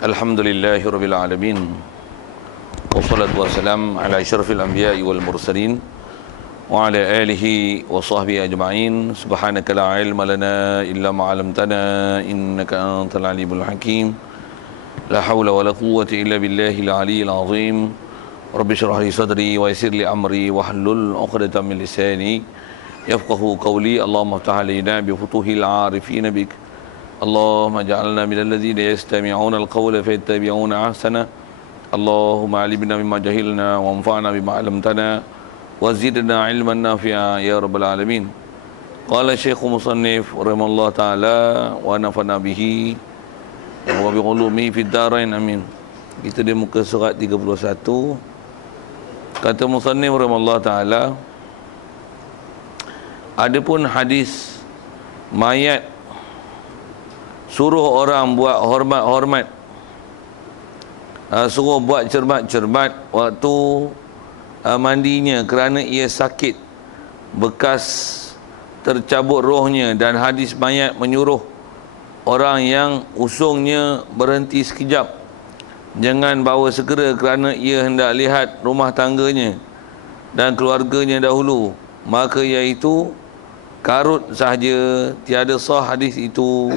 Alhamdulillahi Rabbil Alamin. Wassalatu wassalam ala asyrafil anbiya'i wal mursalin wa ala alihi wa sahbihi ajma'in. Subhanaka la ilma lana illa ma 'allamtana innaka antal alimul hakim. La hawla wa la quwwata illa billahil aliyyil azim. Rabbi shrah li sadri wa yassir li amri wahlul 'uqdatam min lisani yafqahu qawli. Allahumma iftah 'alaina bi futuhil 'arifin bik. Allahumma ja'alna minal ladzina yastami'una al-qawla fayattabi'una ahsana. Allahumma 'allimna mimma jahilna wanfa'na bima 'allamtana wa zidna 'ilman nafi'a ya rabbal alamin. Qala Syekh Musannif rahimallahu taala wa nafa'na bihi wa bi ulumi fid darain amin. Kita di muka surat 31. Kata Musannif rahimallahu taala, adapun hadis mayat suruh orang buat hormat-hormat, suruh buat cermat-cermat waktu mandinya kerana ia sakit bekas tercabut rohnya, dan hadis mayat menyuruh orang yang usungnya berhenti sekejap, jangan bawa segera kerana ia hendak lihat rumah tangganya dan keluarganya dahulu, maka iaitu karut sahaja, tiada sah hadis itu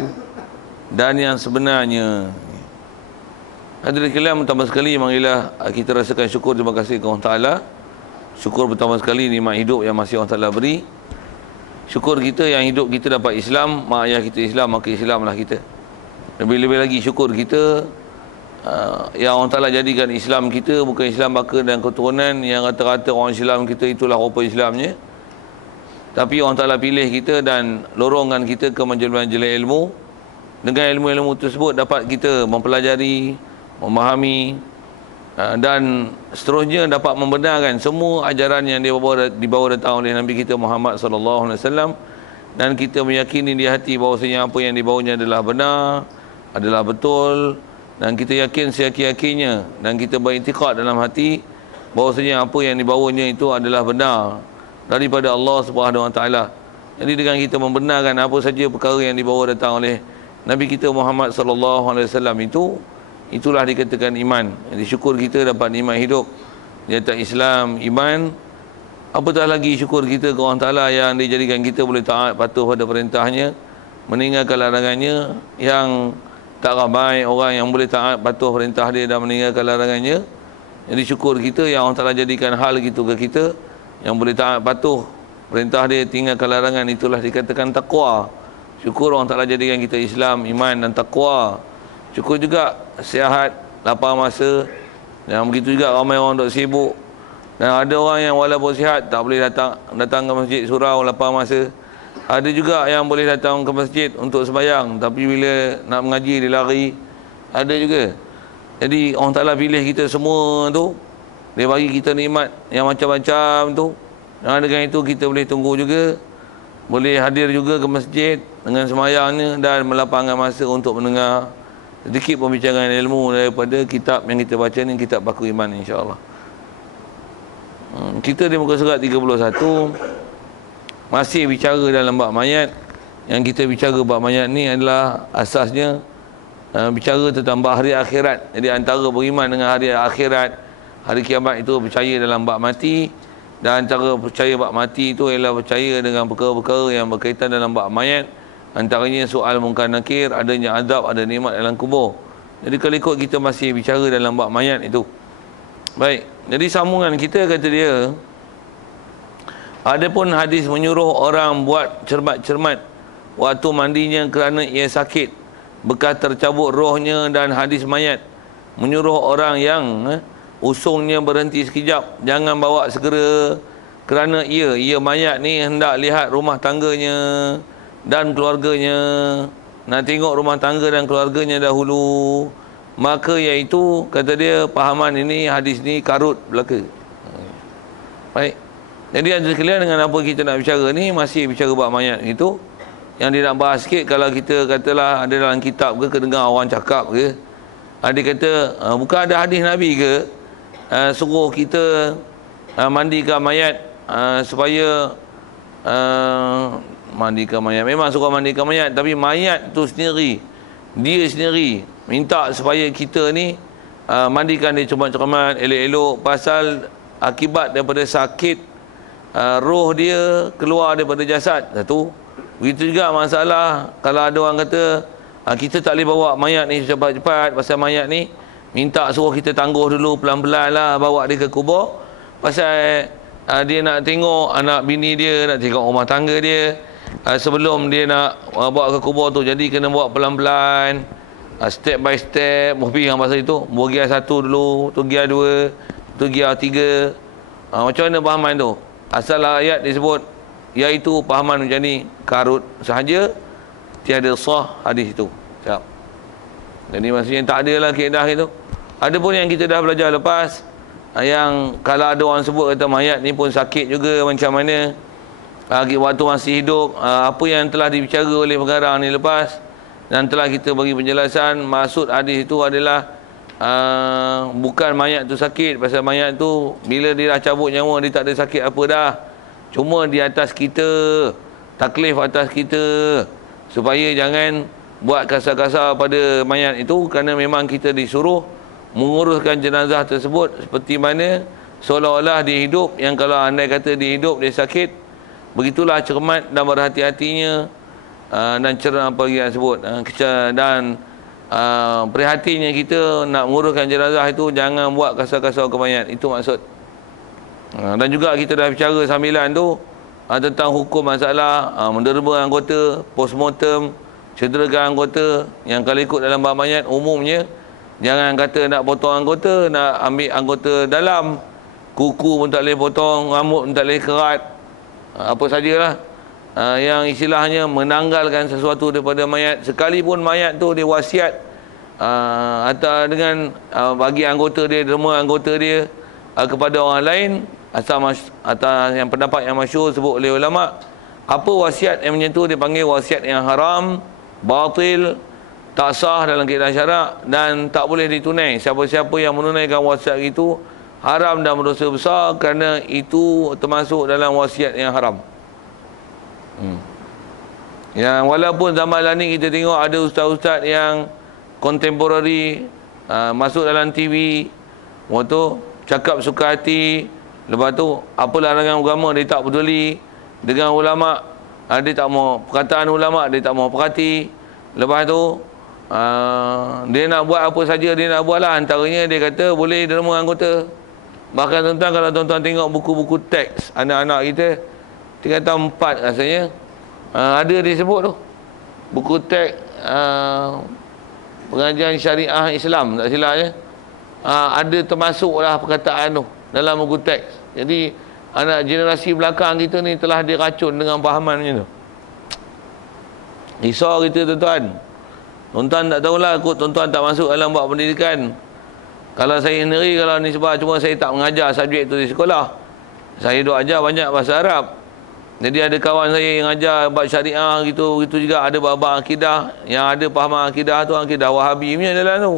dan yang sebenarnya. Hadirin sekalian, pertama sekali marilah kita rasakan syukur, terima kasih kepada Allah Ta'ala. Syukur pertama sekali nikmat hidup yang masih Allah Ta'ala beri. Syukur kita yang hidup kita dapat Islam, mak ayah kita Islam, maka Islamlah kita. Lebih-lebih lagi syukur kita yang Allah Ta'ala jadikan Islam kita bukan Islam baka dan keturunan yang rata-rata orang Islam kita itulah rupa Islamnya, tapi Allah Ta'ala pilih kita dan lorongkan kita ke majlis-majlis ilmu. Dengan ilmu-ilmu tersebut dapat kita mempelajari, memahami dan seterusnya dapat membenarkan semua ajaran yang dibawa datang oleh Nabi kita Muhammad sallallahu alaihi wasallam, dan kita meyakini di hati bahawasanya apa yang dibawanya adalah benar, adalah betul, dan kita yakin seyakin-yakinnya, dan kita beriktikad dalam hati bahawasanya apa yang dibawanya itu adalah benar daripada Allah Subhanahu wa taala. Jadi dengan kita membenarkan apa saja perkara yang dibawa datang oleh Nabi kita Muhammad sallallahu alaihi wasallam itulah dikatakan iman. Jadi syukur kita dapat nikmat hidup di atas Islam, iman. Apatah lagi syukur kita kepada Allah Taala yang dijadikan kita boleh taat patuh pada perintahnya, meninggalkan larangannya. Yang tak ramai orang yang boleh taat patuh perintah dia dan meninggalkan larangannya. Jadi syukur kita yang Allah Taala jadikan hal gitu ke kita, yang boleh taat patuh perintah dia, tinggalkan larangan, itulah dikatakan takwa. Syukur Allah Ta'ala jadikan kita Islam, iman dan taqwa. Syukur juga sihat, lapar masa. Dan begitu juga ramai orang duk sibuk. Dan ada orang yang walaupun sihat tak boleh datang ke masjid surau lapar masa. Ada juga yang boleh datang ke masjid untuk sembahyang, tapi bila nak mengaji dia lari. Ada juga. Jadi Allah Ta'ala pilih kita semua tu. Dia bagi kita nikmat yang macam-macam tu. Dan dengan itu kita boleh tunggu juga, boleh hadir juga ke masjid dengan semayangnya dan melapangkan masa untuk mendengar sedikit pembicaraan ilmu daripada kitab yang kita baca ni, kitab Paku Iman, insya-Allah. Kita di muka surat 31 masih bicara dalam bab mayat. Yang kita bicara bab mayat ni adalah asasnya bicara tentang bab hari akhirat. Jadi antara beriman dengan hari akhirat, hari kiamat itu percaya dalam bab mati. Dan cara percaya bab mati itu ialah percaya dengan perkara-perkara yang berkaitan dalam bab mayat. Antaranya soal mungkar nakir, adanya azab, ada nikmat dalam kubur. Jadi kalau ikut kita masih bicara dalam bab mayat itu. Baik, jadi sambungan kita kata dia, adapun hadis menyuruh orang buat cermat-cermat waktu mandinya kerana ia sakit bekas tercabut rohnya, dan hadis mayat menyuruh orang yang usungnya berhenti sekejap, jangan bawa segera kerana ia mayat ni hendak lihat rumah tangganya dan keluarganya, nak tengok rumah tangga dan keluarganya dahulu, maka iaitu kata dia pahaman ini hadis ni karut belaka. Baik, jadi ada sekalian dengan apa kita nak bicara ni masih bicara bab mayat itu. Yang dia nak bahas sikit, kalau kita katalah ada dalam kitab ke dengar orang cakap ke, ada kata bukan ada hadis Nabi ke suruh kita mandikan mayat supaya mandikan mayat. Memang suruh mandikan mayat, tapi mayat tu sendiri, dia sendiri minta supaya kita ni mandikan dia cermat-cermat, elok-elok, pasal akibat daripada sakit roh dia keluar daripada jasad. Satu. Begitu juga masalah kalau ada orang kata kita tak boleh bawa mayat ni cepat-cepat, pasal mayat ni minta suruh kita tangguh dulu pelan-pelan lah, bawa dia ke kubur, pasal dia nak tengok anak bini dia, nak tengok rumah tangga dia, sebelum dia nak bawa ke kubur tu. Jadi kena bawa pelan-pelan, step by step. Muhfi yang pasal itu, gear 1 dulu, tu gear 2, tu gear 3. Macam mana pahaman tu? Asal ayat disebut iaitu pahaman macam ni, karut sahaja, tiada sah hadis itu. Siap. Jadi maksudnya tak ada lah kaedah itu. Ada pun yang kita dah belajar lepas, yang kalau ada orang sebut kata mayat ni pun sakit juga macam mana waktu masih hidup, apa yang telah dibicara oleh pengarang ni lepas, dan telah kita bagi penjelasan. Maksud hadis itu adalah bukan mayat tu sakit, pasal mayat tu bila dia dah cabut nyawa dia tak ada sakit apa dah. Cuma di atas kita, taklif atas kita, supaya jangan buat kasar-kasar pada mayat itu, kerana memang kita disuruh menguruskan jenazah tersebut seperti mana seolah-olah dia hidup. Yang kalau andai kata dia hidup, dia sakit, begitulah cermat dan berhati-hatinya dan apa yang sebut dan prihatinnya kita nak menguruskan jenazah itu, jangan buat kasar-kasar ke mayat. Itu maksud. Dan juga kita dah bicara sambilan tu tentang hukum masalah menderma anggota, postmortem, cederakan anggota. Yang kalau ikut dalam bab mayat, umumnya jangan kata nak potong anggota, nak ambil anggota dalam, kuku pun tak boleh potong, rambut pun tak boleh kerat, apa sajalah yang istilahnya menanggalkan sesuatu daripada mayat. Sekalipun mayat tu dia wasiat atau dengan bagi anggota dia, derma anggota dia kepada orang lain, atau yang pendapat yang masyhur sebut oleh ulama, apa wasiat yang macam tu dipanggil wasiat yang haram, batil, tak sah dalam kaedah syarak, dan tak boleh ditunai. Siapa-siapa yang menunaikan wasiat itu haram dan berdosa besar, kerana itu termasuk dalam wasiat yang haram. Yang walaupun zaman lah ni kita tengok ada ustaz-ustaz yang contemporary masuk dalam TV, waktu cakap suka hati, lepas tu apa larangan agama dia tak peduli, dengan ulama dia tak mau, perkataan ulama dia tak mau perhati. Lepas tu dia nak buat apa saja dia nak buat lah. Antaranya dia kata boleh derma anggota. Bahkan tuan-tuan, kalau tuan-tuan tengok buku-buku teks anak-anak kita, tingkatan 4 rasanya, ada disebut tu, buku teks pengajian syariah Islam, tak silap je, ada termasuklah perkataan tu dalam buku teks. Jadi anak generasi belakang kita ni telah diracun dengan pahaman macam tu. Risau kita tuan-tuan. Tuan-tuan tak tahulah, kot tuan-tuan tak masuk dalam bab pendidikan. Kalau saya sendiri, kalau ni sebab cuma saya tak mengajar subjek tu di sekolah, saya duk ajar banyak bahasa Arab. Jadi ada kawan saya yang ajar bab syariah gitu, gitu juga ada bab akidah, yang ada pahaman akidah tu akidah Wahabi punya dalam tu.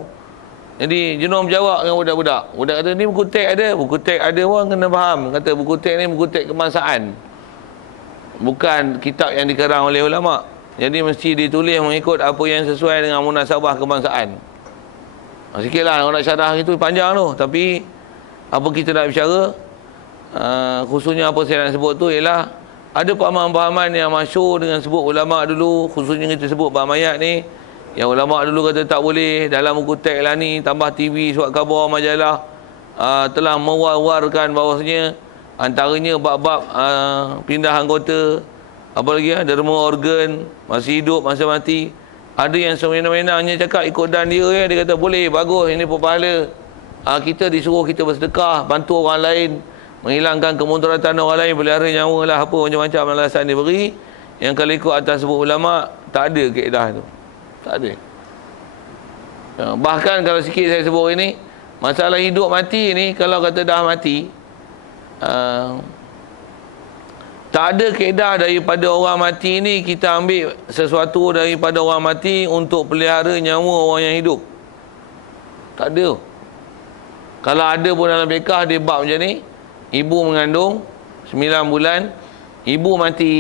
Jadi jenuh berjawab dengan budak-budak. Budak kata ni buku teks ada, buku teks ada pun kena faham. Kata buku teks ni buku teks kebangsaan, bukan kitab yang dikarang oleh ulama. Jadi mesti ditulis mengikut apa yang sesuai dengan munasabah kebangsaan. Sikitlah orang nak syarah itu panjang tu, tapi apa kita nak bicara, khususnya apa saya nak sebut tu ialah ada pahaman-pahaman yang masyhur dengan sebut ulama dulu, khususnya kita sebut bab mayat ni, yang ulama dulu kata tak boleh. Dalam buku teks lah ni, tambah TV, surat khabar, majalah telah mewar-warkan bahawasanya antaranya bab-bab pindah anggota, apa lagi derma organ, masih hidup, masa mati. Ada yang semena-menanya cakap ikut dan dia, dia kata boleh, bagus, ini pahala. Kita disuruh kita bersedekah, bantu orang lain, menghilangkan kemudaratan orang lain, pelihara nyawa lah, apa macam-macam alasan dia beri. Yang kalau ikut atas sebut ulama, tak ada kaedah tu, tak ada. Bahkan kalau sikit saya sebut ini, masalah hidup mati ni, kalau kata dah mati, tak ada kaedah daripada orang mati ni kita ambil sesuatu daripada orang mati untuk pelihara nyawa orang yang hidup. Tak ada. Kalau ada pun dalam fiqah dia bab macam ni, ibu mengandung 9 bulan, ibu mati,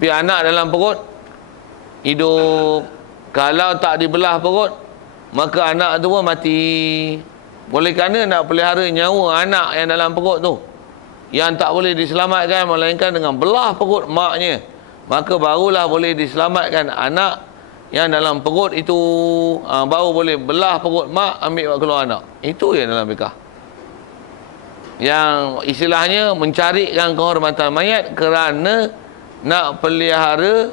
tapi anak dalam perut hidup. Kalau tak dibelah perut, maka anak tu pun mati. Oleh kerana nak pelihara nyawa anak yang dalam perut tu, yang tak boleh diselamatkan melainkan dengan belah perut maknya, maka barulah boleh diselamatkan anak yang dalam perut itu. Baru boleh belah perut mak, ambil keluar anak. Itu yang dalam fiqh, yang istilahnya mencarikan kehormatan mayat kerana nak pelihara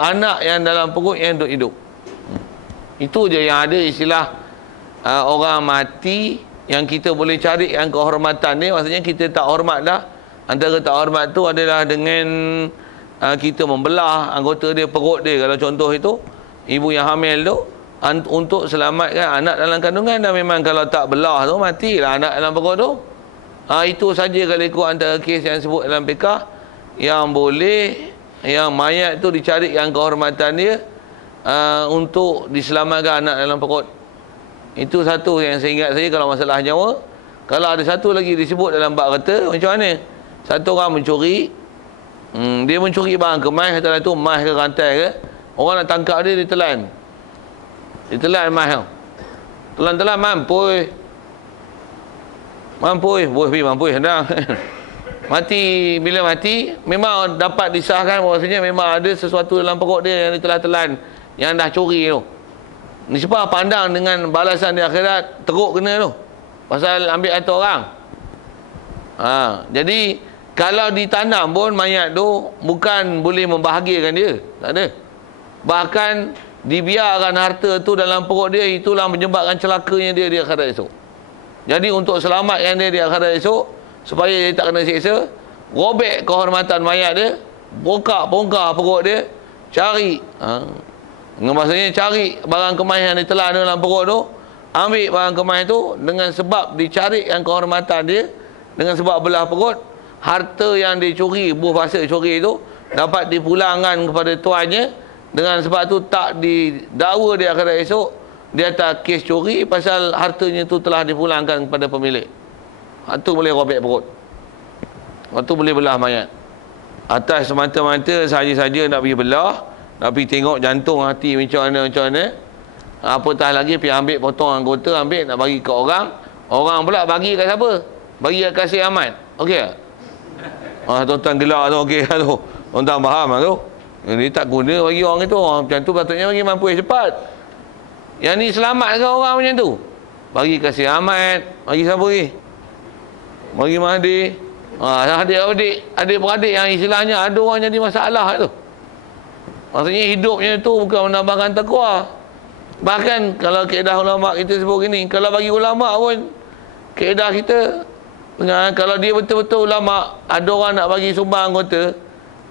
anak yang dalam perut yang hidup. Itu je yang ada istilah orang mati yang kita boleh cari yang kehormatan dia. Maksudnya kita tak hormat dah. Antara tak hormat tu adalah dengan kita membelah anggota dia, perut dia. Kalau contoh itu ibu yang hamil tu, untuk selamatkan anak dalam kandungan. Dan memang kalau tak belah tu, matilah anak dalam perut tu. Itu saja kalau ikut antara kes yang sebut dalam fiqh, yang boleh, yang mayat tu dicari yang kehormatan dia untuk diselamatkan anak dalam perut. Itu satu yang saya ingat saya kalau masalah nyawa. Kalau ada satu lagi disebut dalam bab kata, macam mana? Satu orang mencuri, dia mencuri barang kemas, kata tu emas ke rantai ke, orang nak tangkap dia, ditelan. Ditelan emas tu. Telan-telan mampus. Mampus dah. Mati. Bila mati, memang dapat disahkan bahawasanya memang ada sesuatu dalam perut dia yang ditelan-telan, yang dah curi tu. Ni sebab pandang dengan balasan di akhirat, teruk kena tu. Pasal ambil harta orang. Jadi kalau ditanam pun mayat tu bukan boleh membahagiakan dia. Tak ada. Bahkan dibiarkan harta tu dalam perut dia, itulah menyebabkan celakanya dia di akhirat esok. Jadi untuk selamatkan dia di akhirat esok, supaya dia tak kena siksa, robek kehormatan mayat dia, bongkar perut dia, cari. Maksudnya cari barang kemas yang ditelan dalam perut tu, ambil barang kemas tu, dengan sebab dicari yang kehormatan dia, dengan sebab belah perut, harta yang dicuri, buah bahasa curi tu dapat dipulangkan kepada tuannya. Dengan sebab tu tak didakwa di akhirat esok di atas kes curi, pasal hartanya tu telah dipulangkan kepada pemilik. Itu boleh robek perut, itu boleh belah mayat. Atas semata-mata saja-saja nak pergi belah, nak pergi tengok jantung hati macam mana. Apatah lagi pergi ambil potong anggota, ambil nak bagi ke orang. Orang pula bagi kat siapa? Bagi kat Kasih Ahmad. Okey tak? Tuan-tuan gelak tu, okey tu. Tuan-tuan faham tu. Ini tak guna bagi orang itu. Orang macam tu patutnya bagi mampu cepat. Yang ni selamatkan orang macam tu. Bagi Kasih Ahmad. Bagi siapa lagi? Bagi Mahdi. Adik-beradik yang istilahnya ada orang jadi masalah tu. Maksudnya hidupnya tu bukan menambahkan takwa. Bahkan kalau kaedah ulama kita sebut gini, kalau bagi ulama pun kaedah kita, kalau dia betul-betul ulama, ada orang nak bagi sumbang anggota,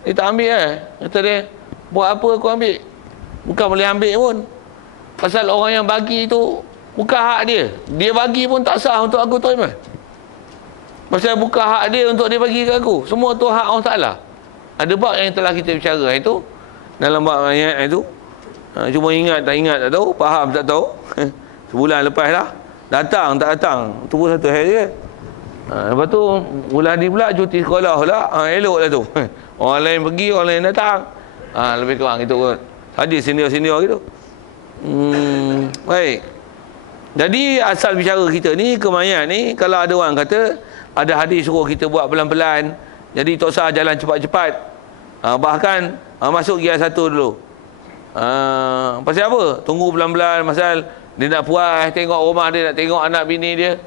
dia tak ambil kata dia, buat apa aku ambil? Bukan boleh ambil pun. Pasal orang yang bagi tu bukan hak dia. Dia bagi pun tak sah untuk aku terima. Pasal bukan hak dia untuk dia bagi ke aku. Semua tu hak Allah Ta'ala. Ada bab yang telah kita bicara itu dalam bab ayat itu. Cuma ingat tak tahu, faham tak tahu. Sebulan lepas dah, datang tak datang, tu pun satu hal je. Lepas tu Muladi pula cuti sekolah pula, elok lah tu. Orang lain pergi, orang lain datang. Lebih kurang gitu kot. Saja senior-senior gitu. Baik. Jadi asal bicara kita ni ke mayat ni, kalau ada orang kata ada hadis suruh kita buat pelan-pelan, jadi tak usah jalan cepat-cepat. Bahkan masuk gear 1 dulu. Pasal apa? Tunggu pelan-pelan, pasal dia nak puas tengok rumah dia, nak tengok anak bini dia.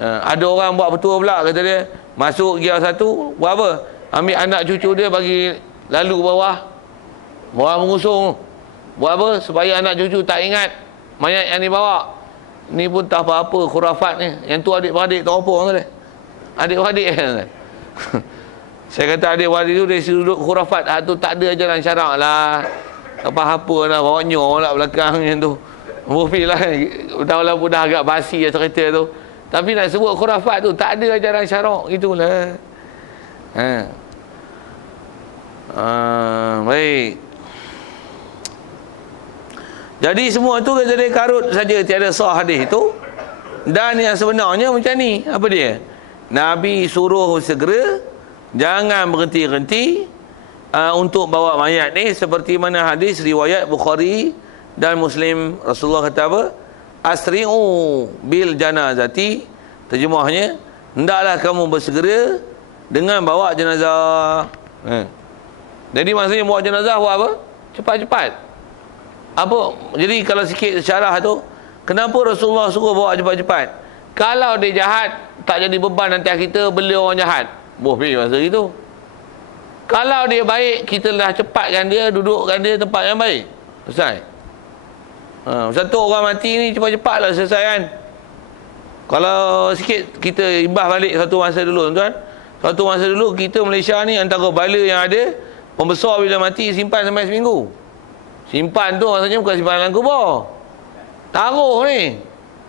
Ada orang buat betul pula, kata dia masuk gear 1, buat apa? Ambil anak cucu dia bagi lalu bawah mengusung. Buat apa? Supaya anak cucu tak ingat mayat yang dibawa. Ni pun tak apa-apa khurafat ni. Yang tu adik-beradik teropong tu dia. Adik-beradik saya kata adik-beradik tu dari sudut khurafat, tu tak ada ajaran syarak lah. Apa-apa lah, bawa nyor lah belakang macam tu. Mufid lah. Walaupun dah agak basi lah cerita tu, tapi nak sebut khurafat tu tak ada ajaran syarak, gitulah. Baik. Jadi semua tu kata dia karut saja, tiada sah hadis itu. Dan yang sebenarnya macam ni, apa dia? Nabi suruh segera, jangan berhenti-henti untuk bawa mayat ni, seperti mana hadis riwayat Bukhari Dan Muslim Rasulullah kata apa? Asri'u bil janazati. Terjemahnya, hendaklah kamu bersegera dengan bawa jenazah. Jadi maksudnya bawa jenazah buat apa? Cepat-cepat. Apa? Jadi kalau sikit syarah tu, kenapa Rasulullah suruh bawa cepat-cepat? Kalau dia jahat, tak jadi beban nanti kita beli orang jahat. Boleh masa itu. Kalau dia baik, kita dah cepatkan dia, dudukkan dia tempat yang baik. Selesai. Satu orang mati ni cepat-cepatlah selesai kan. Kalau sikit kita imbas balik satu masa dulu tuan. Satu masa dulu kita Malaysia ni antara bala yang ada, pembesar bila mati simpan sampai seminggu. Simpan tu maksudnya bukan simpan dalam kubur. Taruh ni.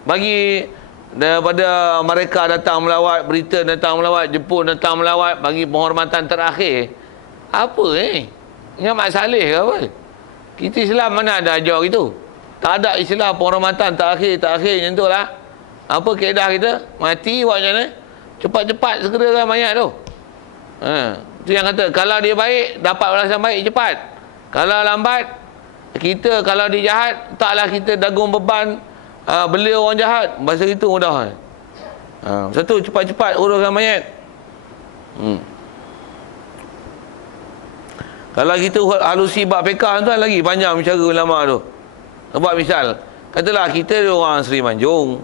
Bagi daripada mereka datang melawat, Britain datang melawat, Jepun datang melawat, bagi penghormatan terakhir. Apa ni? Ingat Mak Saleh ke apa? Kita Islam mana ada ajar gitu? Tak ada istilah penghormatan terakhir macam tu lah. Apa kaedah kita? Mati buat macam mana? Cepat-cepat segerakan mayat tu. Tu yang kata, kalau dia baik, dapat balasan baik cepat. Kalau lambat, kita kalau dia jahat, taklah kita dagung beban beli orang jahat. Bahasa itu mudah. Satu, cepat-cepat uruskan mayat. Kalau kita halusi bab fiqah tu lagi panjang bicara ulama tu. Buat misal, katalah kita orang Seri Manjung,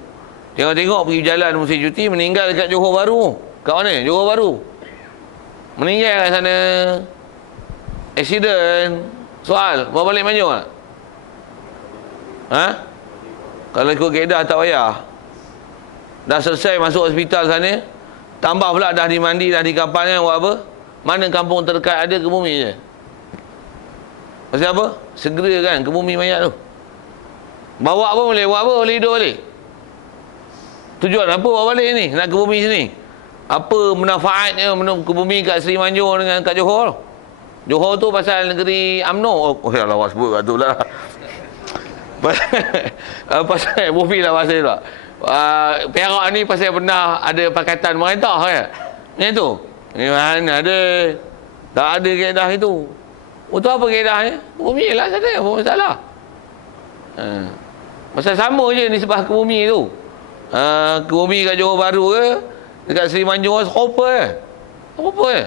tengok-tengok pergi jalan musim cuti, meninggal dekat Johor Bahru. Kat mana? Johor Bahru. Meninggal kat sana, accident. Soal, bawa balik Manjung tak? Kalau ikut kaedah tak payah. Dah selesai masuk hospital sana, tambah pula dah dimandi, dah dikapalkan, buat apa? Mana kampung terdekat ada ke bumi je. Pasal apa? Segera kan ke bumi mayat tu. Bawa apa boleh? Buat apa boleh hidup balik? Tujuan apa bawa balik ni? Nak ke bumi sini? Apa manfaatnya ke bumi kat Seri Manjung dengan kat Johor? Johor tu pasal negeri UMNO. Oh ya Allah, awak sebut kat tu lah. Pasal Bofi lah pasal tu lah. Perak ni pasal pernah ada pakatan pemerintah kan? Macam tu. Ni mana ada? Tak ada kaedah itu. Untuk apa kaedahnya? Bumi lah sana, apa masalah? Pasal sama je nisbah ke bumi tu. Ke bumi kat Johor Bahru ke, dekat Seri Manjung ke, serupa je. Serupa je.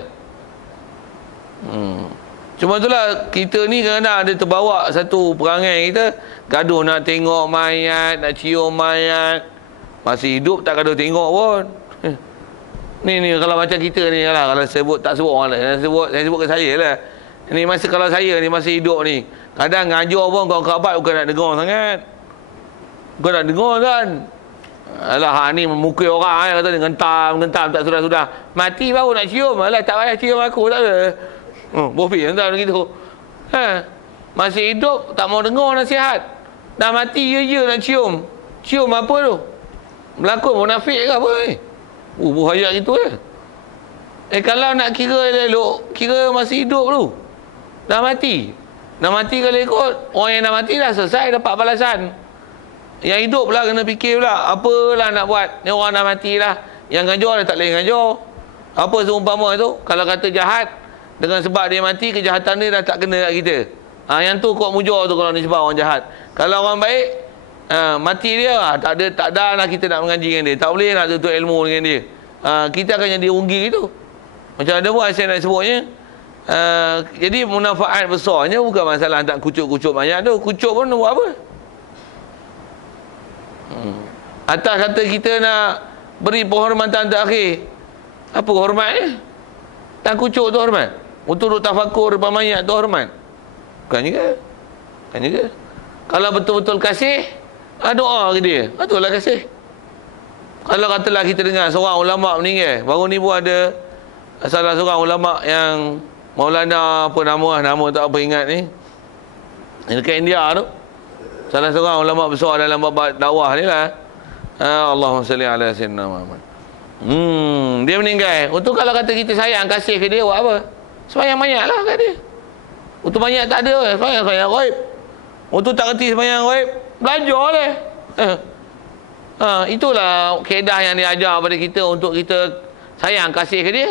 Cuma itulah, kita ni kadang-kadang ada terbawa satu perangai kita, gaduh nak tengok mayat, nak cium mayat. Masih hidup tak gaduh tengok pun. Ni kalau macam kita ni lah, kalau sebut tak sebut orang lain, saya sebut ke saya lah. Ni masa kalau saya ni masih hidup ni, kadang ngajar pun kawan kerabat bukan nak dengar sangat. Bukan nak dengar kan. Alah ni memukul orang kata dia gentam tak sudah-sudah. Mati baru nak cium. Alah tak payah cium aku tak ada. Bofi entah begitu. Masih hidup tak mau dengar nasihat. Dah mati je nak cium. Cium apa tu? Berlakon munafik ke apa ni? Buhaya gitu kalau nak kira elok, kira masih hidup tu. Dah mati kalau ikut orang yang dah mati dah selesai dapat balasan. Yang hidup pula kena fikir pula, apalah nak buat. Ni orang dah mati lah, yang ngajar dia tak boleh ngajar. Apa seumpama tu, kalau kata jahat dengan sebab dia mati, kejahatan dia dah tak kena kat kita. Yang tu kuat mujar tu kalau ni sebab orang jahat. Kalau orang baik, mati dia tak ada lah kita nak mengaji dengan dia, tak boleh nak tuntut ilmu dengan dia. Kita akan jadi rugi gitu. Macam ada pun saya nak sebutnya. Jadi manfaat besarnya bukan masalah tak kucuk-kucuk mayat tu. Kucuk pun buat apa? Atas kata kita nak beri penghormatan terakhir. Apa hormatnya? Tak kucuk tu hormat. Untuk duduk tafakur depan mayat tu hormat. Bukan juga. Kalau betul-betul kasih, doa ke dia. Itulah kasih. Kalau katalah kita dengar seorang ulama meninggal, baru ni pun ada salah seorang ulama yang Maulana apa nama tak apa ingat ni, dekat India tu, salah seorang ulama besar dalam bab dakwah ni lah. Allahumma salli ala sayyidina Muhammad. Dia meninggal. Untuk kalau kata kita sayang kasih ke dia, buat apa? Sembahyang mayat lah kat dia. Untuk mayat tak ada, sembahyang ghaib. Untuk tak kerti sembahyang ghaib, belajar lah. Itulah kaedah yang diajar pada kita untuk kita sayang kasih ke dia.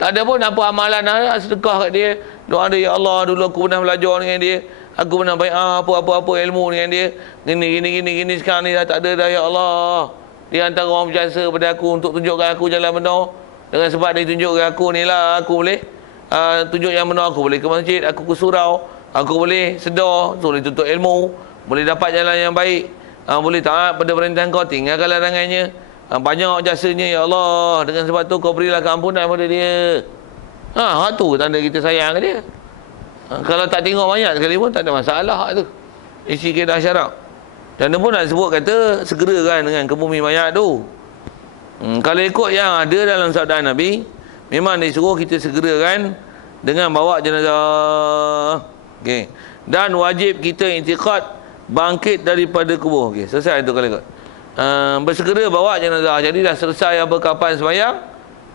Tak ada pun apa amalan ada, sedekah kat dia. Doa dia, ya Allah, dulu aku pernah belajar dengan dia. Aku pernah baik apa-apa ilmu dengan dia. Gini sekarang ni dah tak ada dah, ya Allah. Dia antara orang berjasa pada aku untuk tunjukkan aku jalan benar. Dengan sebab dia tunjukkan aku ni lah, aku boleh tunjuk yang benar. Aku boleh ke masjid, aku ke surau, aku boleh sedar, boleh tuntut ilmu, boleh dapat jalan yang baik, boleh taat pada perintah kau, tinggalkan larangannya. Banyak jasanya, ya Allah. Dengan sebab tu kau berilah keampunan pada dia. Hak tu tanda kita sayang ke dia. Kalau tak tengok mayat sekali pun tak ada masalah tu. Isi kaedah syarak. Dan dia pun nak sebut kata segerakan dengan ke bumi mayat tu. Kalau ikut yang ada dalam sabda Nabi, memang disuruh kita segerakan dengan bawa jenazah. Okey. Dan wajib kita intiqad bangkit daripada kubur. Okey, selesai tu kalau ikut. Bersegera bawa jenazah. Jadi dah selesai apa kapan sembahyang,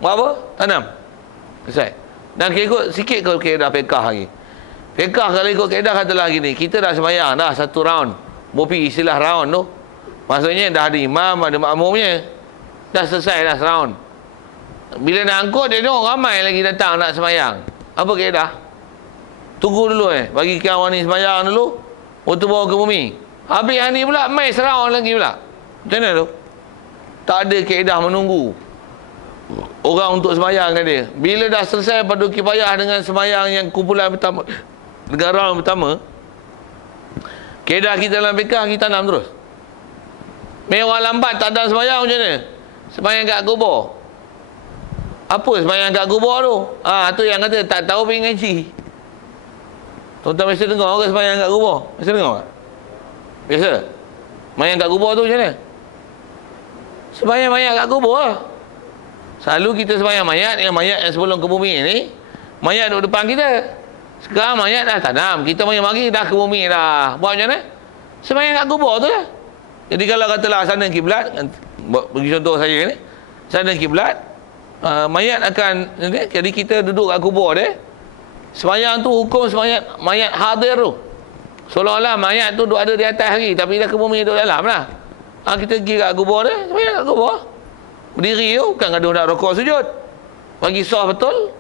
buat apa? Tanam. Selesai. Dan ikut sikit kalau kaedah fiqh lagi. Fiqh kalau ikut kaedah katalah gini, kita dah sembahyang dah satu round. Bopi istilah round tu. Maksudnya dah ada imam, ada makmumnya. Dah selesai dah round. Bila nak angkut dia tengok ramai lagi datang nak sembahyang. Apa kaedah? Tunggu dulu bagi kawan ni sembahyang dulu. Untuk bawa ke bumi. Habis yang ni pula mai round lagi pula. Macam mana tu? Tak ada kaedah menunggu orang untuk sembahyang kan dia. Bila dah selesai fardu kifayah dengan sembahyang yang kumpulan pertama, dengan round pertama, kaedah kita dalam fiqh kita tanam terus. Orang lambat tak ada sembahyang macam mana? Sembahyang kat kubur. Apa sembahyang kat kubur tu? Tu yang kata tak tahu pergi ngaji. Tuan-tuan biasa dengar ke sembahyang kat kubur? Biasa dengar tak? Biasa? Sembahyang kat kubur tu macam mana? Sembahyang mayat kat kubur lah. Selalu kita sembahyang mayat yang mayat yang sebelum ke bumi ni, mayat duduk depan kita. Sekarang mayat dah tanam, kita mari dah ke bumi dah. Buat macam mana? Sembahyang kat kubur tu lah. Jadi kalau katalah sana kiblat, bagi contoh saya ni, sana kiblat, mayat akan, jadi kita duduk kat kubur dia. Sembahyang tu hukum sembahyang mayat hadir tu. Seolah-olah mayat tu duduk ada di atas lagi, tapi dah ke bumi duduk dalam lah. Kita pergi kat kubur dia, sembahyang kat kubur. Berdiri tu, bukan gaduh nak rokok sujud. Bagi sah betul.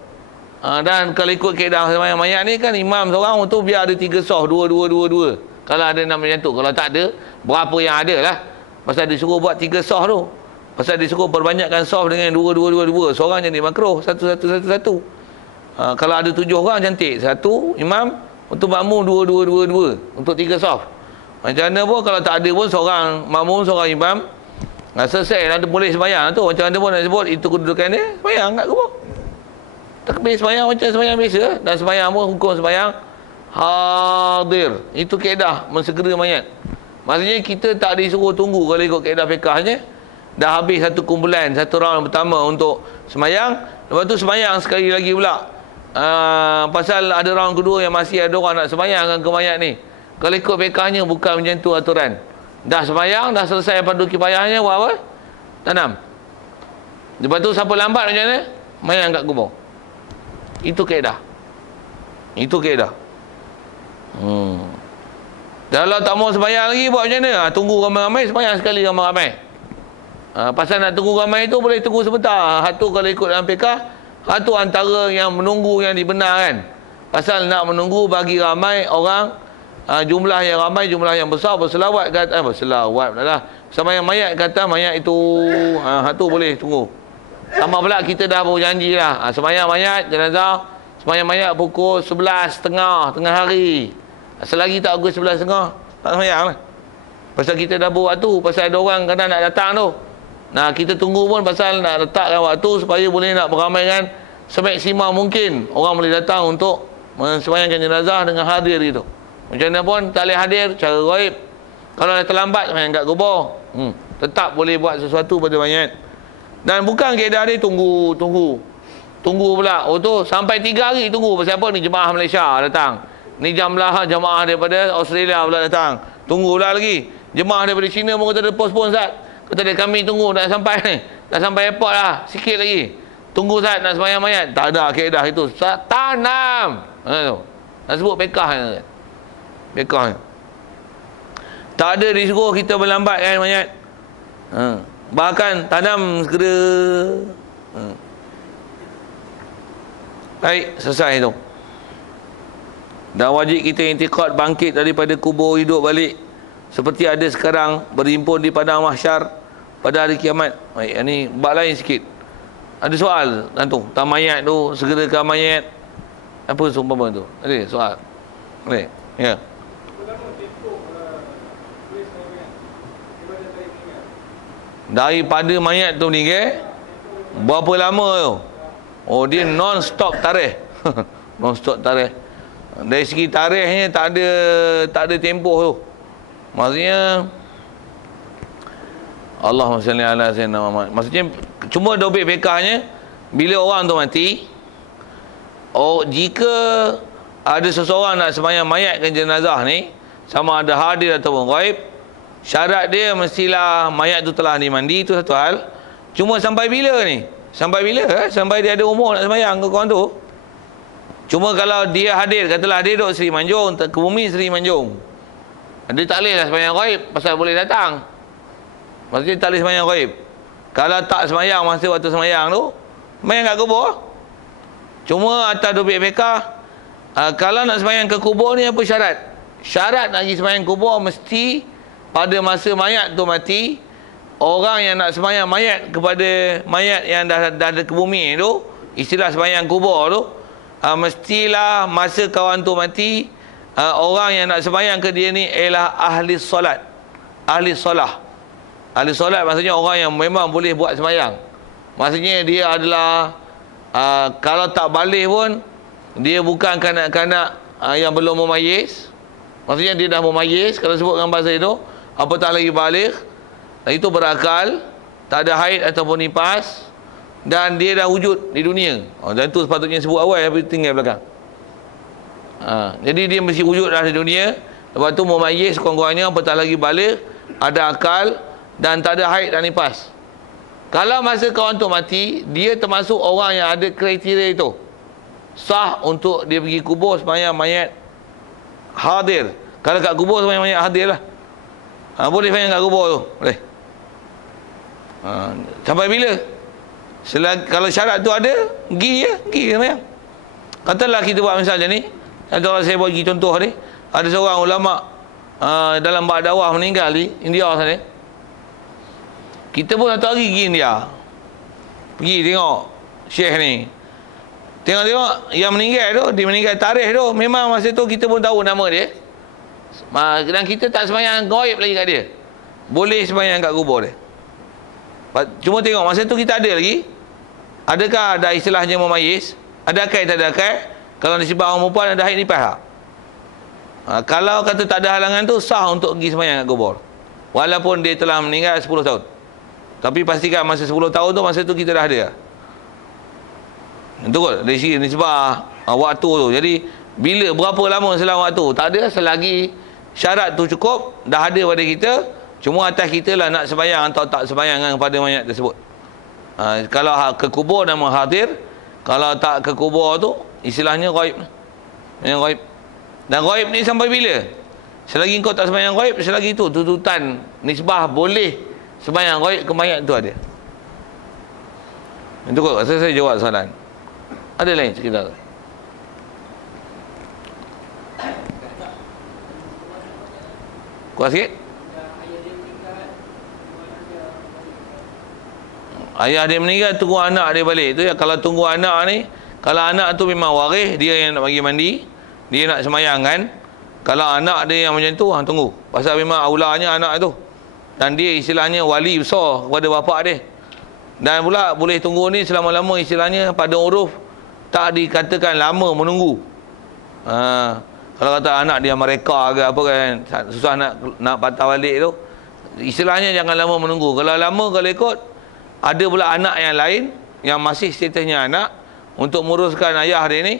Dan kalau ikut kaedah sembahyang mayat ni kan, imam seorang tu biar ada 3 sah, 2. Kalau ada nama macam tu. Kalau tak ada, berapa yang ada lah. Pasal disuruh buat 3 sah tu. Pasal disuruh perbanyakkan sah dengan 2. Seorang jadi makruh, 1. Kalau ada 7 orang cantik. 1 imam, untuk makmum 2. Untuk 3 sah. Macam mana pun kalau tak ada pun seorang makmum, seorang imam. Selesai nanti boleh sembahyang tu. Macam mana pun nak sebut, itu kedudukan dia, sembahyang kat kubur. Takbir sembahyang macam sembahyang biasa. Dan sembahyang pun hukum sembahyang hadir. Itu kaedah mensegera mayat. Maksudnya kita tak disuruh tunggu. Kalau ikut kaedah fiqahnya, dah habis satu kumpulan, satu round pertama untuk sembahyang, lepas tu sembahyang sekali lagi pula. Pasal ada round kedua yang masih ada orang nak sembahyang ke mayat ni. Kalau ikut fiqahnya bukan macam tu aturan. Dah sembahyang, dah selesai fardu kifayahnya, buat apa? Tanam. Lepas tu siapa lambat macam mana? Mayang kat kubur. Itu kaedah. Itu kaedah. Kalau tak mau sembahyang lagi, buat macam mana? Tunggu ramai-ramai, sembahyang sekali ramai-ramai. Pasal nak tunggu ramai tu boleh tunggu sebentar. Hak tu kalau ikut dalam fiqah, hak tu antara yang menunggu yang dibenarkan. Pasal nak menunggu bagi ramai orang, jumlah yang ramai, jumlah yang besar, berselawat kata, berselawat lah. Sembahyang mayat kata mayat itu, hak tu boleh tunggu. Sama pula kita dah berjanji lah. Sembahyang mayat, jenazah, sembahyang mayat pukul 11.30 tengah hari. Selagi tak pukul 11.30, tak sembahyang lah. Pasal kita dah buat waktu, pasal ada orang kadang nak datang tu. Nah, kita tunggu pun pasal nak letakkan waktu supaya boleh nak beramaikan semaksimal mungkin. Orang boleh datang untuk sembahyangkan jenazah dengan hadir gitu. Macam mana pun tak boleh hadir cara gaib. Kalau dah terlambat sembahyang kat kubur, tetap boleh buat sesuatu pada mayat. Dan bukan kaedah dia tunggu pula. Oh tu sampai 3 hari tunggu. Pasal apa ni? Jemaah Malaysia datang. Ni jemaah daripada Australia pula datang. Tunggu pula lagi. Jemaah daripada China pun kata ada postpone Ustaz. Kata dia kami tunggu dah sampai ni. Dah sampai airport lah. Sikit lagi. Tunggu Ustaz nak sembahyang mayat. Tak ada kaedah itu. Tanam. Nak sebut pekah ni. Pekah ni. Tak ada disuruh kita berlambatkan mayat. Bahkan tanam segera. Baik, selesai tu. Dan wajib kita i'tiqad bangkit daripada kubur, hidup balik seperti ada sekarang, berhimpun di padang mahsyar pada hari kiamat. Baik, ini bab lain sikit. Ada soal gantung tentang mayat tu, segerakan mayat. Apa seumpama tu? Ada soal? Ada? Ya. Daripada mayat tu meninggal, berapa lama tu? Oh, dia non-stop tarikh. Non-stop tarikh. Dari segi tarikhnya tak ada tempoh tu. Maksudnya Allahumma salli ala sayyidina Muhammad. Maksudnya cuma dobit bekahnya bila orang tu mati. Oh, jika ada seseorang nak sembahyang mayatkan jenazah ni, sama ada hadir ataupun ghaib, syarat dia mestilah mayat tu telah dimandi. Itu satu hal. Cuma sampai bila ni? Sampai bila? Sampai dia ada umur nak sembahyang ke kawan tu. Cuma kalau dia hadir, katalah dia duduk Seri Manjung, ke bumi Seri Manjung, dia tak boleh lah sembahyang ghaib, pasal boleh datang. Maksudnya tak boleh sembahyang ghaib. Kalau tak sembahyang masa waktu sembahyang tu, sembahyang kat kubur. Cuma atas dobit bekah, kalau nak sembahyang ke kubur ni apa syarat? Syarat nak pergi sembahyang kubur mesti pada masa mayat tu mati, orang yang nak sembahyang mayat kepada mayat yang dah ada ke bumi tu, istilah sembahyang kubur tu, mestilah masa kawan tu mati, orang yang nak sembahyang ke dia ni ialah ahli solat, ahli solah. Ahli solat maksudnya orang yang memang boleh buat sembahyang. Maksudnya dia adalah kalau tak balik pun dia bukan kanak-kanak yang belum memayis. Maksudnya dia dah memayis, kalau sebut dengan bahasa itu, apatah lagi balik, itu berakal, tak ada haid ataupun nifas, dan dia dah wujud di dunia. Dan itu sepatutnya sebut awal, tapi tinggal belakang. Jadi dia mesti wujud dah di dunia. Lepas tu memayis kurang-kurangnya, apatah lagi balik, ada akal, dan tak ada haid dan nifas. Kalau masa kawan tu mati, dia termasuk orang yang ada kriteria itu, sah untuk dia pergi kubur sembahyang mayat hadir. Kalau kat kubur sembahyang mayat hadir lah. Boleh sembahyang kat kubur tu, boleh. Sampai bila? Kalau syarat tu ada, pergi sembahyang. Katalah kita buat misalnya ni, kalau saya bagi contoh ni, ada seorang ulama dalam bab dakwah meninggal di India sana. Kita pun satu hari pergi India, pergi tengok syekh ni, tengok yang meninggal tu, dia meninggal tarikh tu, memang masa tu kita pun tahu nama dia, dan kita tak sembahyang ghaib lagi kat dia, boleh sembahyang kat kubur dia. Cuma tengok masa tu kita ada lagi, adakah ada istilahnya memayis, ada akal tak ada akal. Kalau nisbah orang perempuan ada haid nifas tak? Kalau kata tak ada halangan tu, sah untuk pergi sembahyang kat kubur, walaupun dia telah meninggal 10 tahun. Tapi pastikan masa 10 tahun tu, masa tu kita dah ada. Itu kot dari segi nisbah waktu tu. Jadi berapa lama selang waktu, tak ada, selagi syarat tu cukup, dah ada pada kita. Cuma atas kita lah nak sembahyang atau tak sembahyang kepada mayat tersebut. Kalau ke kubur nama hadir, kalau tak ke kubur tu istilahnya ghaib. Yang ghaib. Dan ghaib ni sampai bila? Selagi kau tak sembahyang ghaib, selagi itu tuntutan nisbah boleh sembahyang ghaib ke mayat tu ada. Itu kot saya jawab soalan. Ada lain sekitar? Kuat sikit. Ayah dia meninggal, tunggu anak dia balik. Itu ya, kalau tunggu anak ni, kalau anak tu memang waris, dia yang nak bagi mandi, dia nak sembahyang kan. Kalau anak dia yang macam tu, tunggu. Pasal memang aulanya anak tu, dan dia istilahnya wali besar kepada bapak dia. Dan pula boleh tunggu ni selama-lama, istilahnya pada huruf tak dikatakan lama menunggu. Kalau kata anak dia mereka ke apa kan, susah nak patah balik tu, istilahnya jangan lama menunggu. Kalau lama, kalau ikut, ada pula anak yang lain yang masih statusnya anak untuk menguruskan ayah dia ni.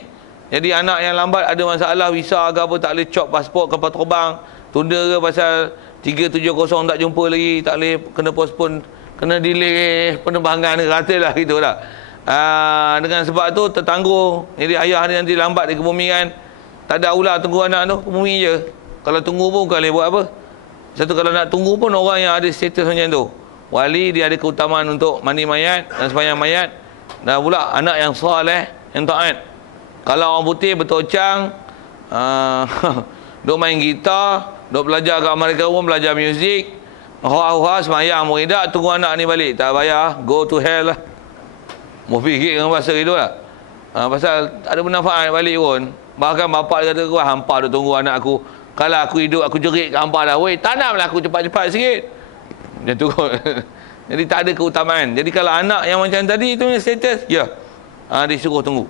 Jadi anak yang lambat ada masalah visa ke apa, tak boleh cop pasport kapal terbang, tunda ke pasal 370 tak jumpa lagi, tak boleh, kena postpone, kena delay penerbangan, katalah gitu lah. Dengan sebab tu tertangguh. Jadi ayah dia nanti lambat dia ke bumi kan, tak ada aula tunggu anak tu, ke bumi je. Kalau tunggu pun bukan boleh buat apa. Satu, kalau nak tunggu pun orang yang ada status macam tu, wali, dia ada keutamaan untuk mandi mayat dan sembahyang mayat. Dan pula anak yang soleh, yang taat. Kalau orang putih bertocang, Duk main gitar, duk belajar kat Amerika pun belajar muzik. Hoa-hoa semayang pun tidak, tunggu anak ni balik. Tak bayar, go to hell lah. Mau fikir dengan bahasa itu lah. Pasal tak ada manfaat balik pun. Bahkan bapak dia kata, wah hampa duk tunggu anak aku. Kalau aku hidup, aku jerit kat hampa dah. Weh, tanamlah aku cepat-cepat sikit. Macam tu kot. Jadi tak ada keutamaan. Jadi kalau anak yang macam tadi itu status, ya. Disuruh tunggu.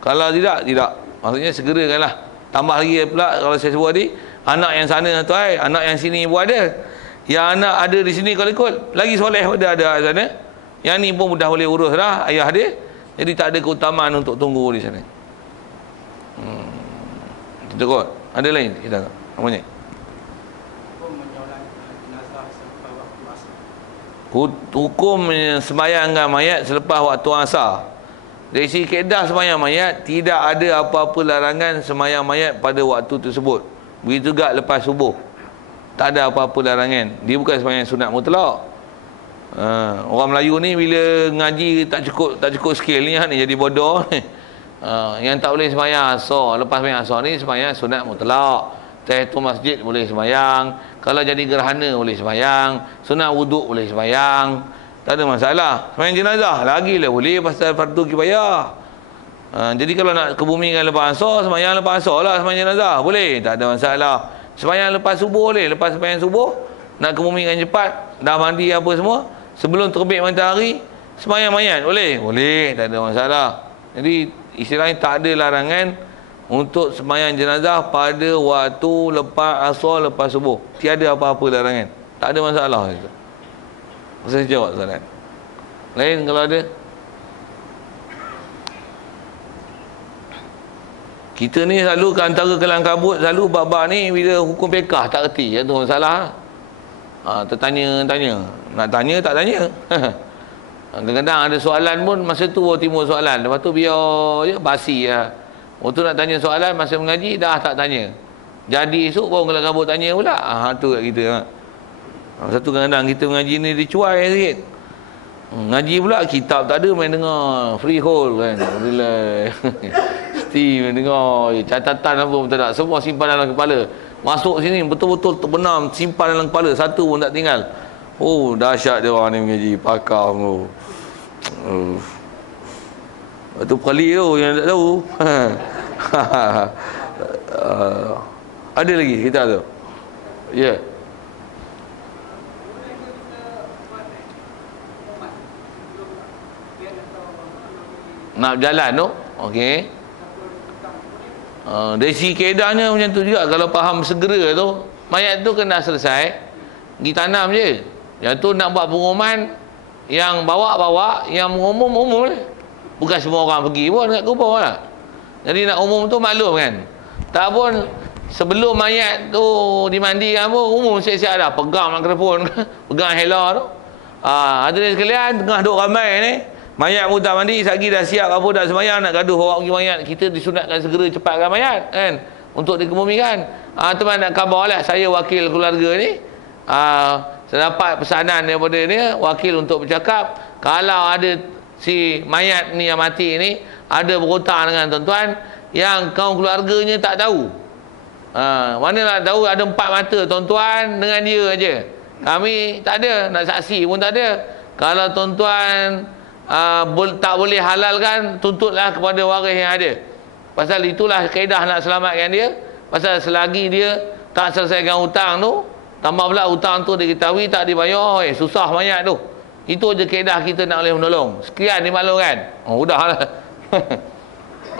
Kalau tidak, tidak. Maksudnya segerakanlah. Tambah lagi pula kalau saya sebut tadi, anak yang sana tu anak yang sini pun ada. Yang anak ada di sini kalau ikut, lagi soleh pada ada sana. Yang ni pun dah boleh urus dah ayah dia. Jadi tak ada keutamaan untuk tunggu di sana. Itu kot. Ada lain kita tak? Apa ni? Hukum sembahyangkan mayat selepas waktu asar. Dari segi kaedah sembahyang mayat, tidak ada apa-apa larangan sembahyang mayat pada waktu tersebut. Begitu juga lepas subuh. Tak ada apa-apa larangan. Dia bukan sembahyang sunat mutlak. Orang Melayu ni bila ngaji tak cukup skill ni jadi bodoh ni. Yang tak boleh sembahyang asar, lepas sembahyang asar ni sembahyang sunat mutlak. Tahiyatul masjid boleh sembahyang, kalau jadi gerhana boleh sembahyang, sunat wuduk boleh sembahyang, tak ada masalah. Sembahyang jenazah lagilah boleh pasal fardu kifayah. Jadi kalau nak kebumikan lepas asar, sembahyang lepas asar lah, sembahyang jenazah boleh, tak ada masalah. Sembahyang lepas subuh boleh, lepas sembahyang subuh nak kebumikan cepat, dah mandi apa semua, sebelum terbit matahari sembahyang mayat boleh, tak ada masalah. Jadi istilahnya tak ada larangan untuk sembahyang jenazah pada waktu lepas asar, lepas subuh. Tiada apa-apa larangan. Tak ada masalah itu. Saya jawab soalan. Lain kalau ada. Kita ni selalu antara kelang kabut, selalu bab-bab ni bila hukum fiqah tak erti. Itu masalah. Tertanya-tanya. Nak tanya tak tanya. Kadang-kadang ada soalan pun masa tu baru timbul soalan. Lepas tu biar je basi lah. Waktu nak tanya soalan masa mengaji dah tak tanya. Jadi esok baru kelang kabut tanya pula. Tu kat kita. Satu kadang-kadang kita mengaji ni dicuai sikit. Ngaji pula kitab tak ada, main dengar freehold kan. Relax. Mesti main dengar catatan apa pun tak ada. Semua simpan dalam kepala. Masuk sini betul-betul terbenam, simpan dalam kepala, satu pun tak tinggal. Oh, dahsyat dia orang ni mengaji, pakar tu. Itu pelik tu yang tak tahu. Ada lagi kita tu. Ya. Yeah. Nak berjalan tu. Okey. Dari segi kaedahnya macam tu juga. Kalau faham segera tu, mayat tu kena selesai, pergi tanam je. Yang tu nak buat pengumuman, yang bawa-bawa, yang umum lah. Bukan semua orang pergi pun kat kubur lah. Jadi nak umum tu maklum kan. Tak pun sebelum mayat tu dimandikan pun umum siap-siap dah. Pegang mikrofon, pegang hela tu. Hadirin sekalian, tengah duk ramai ni, mayat pun tak mandi, satgi dah siap apa dah sembahyang, nak gaduh bawa pergi mayat. Kita disunatkan segera cepatkan mayat kan, untuk dikebumikan. Teman nak khabar lah, saya wakil keluarga ni, saya dapat pesanan daripada dia, wakil untuk bercakap, kalau ada si mayat ni yang mati ni ada berhutang dengan tuan-tuan yang kaum keluarganya tak tahu. Manalah tahu, ada 4 mata tuan-tuan dengan dia aja. Kami tak ada, nak saksi pun tak ada. Kalau tuan-tuan tak boleh halalkan, tuntutlah kepada waris yang ada. Pasal itulah kaedah nak selamatkan dia. Pasal selagi dia tak selesaikan hutang tu, tambah pula hutang tu diketahui tak dibayar, susah mayat tu. Itu je kaedah kita nak boleh menolong. Sekian dimaklumkan. Udahlah.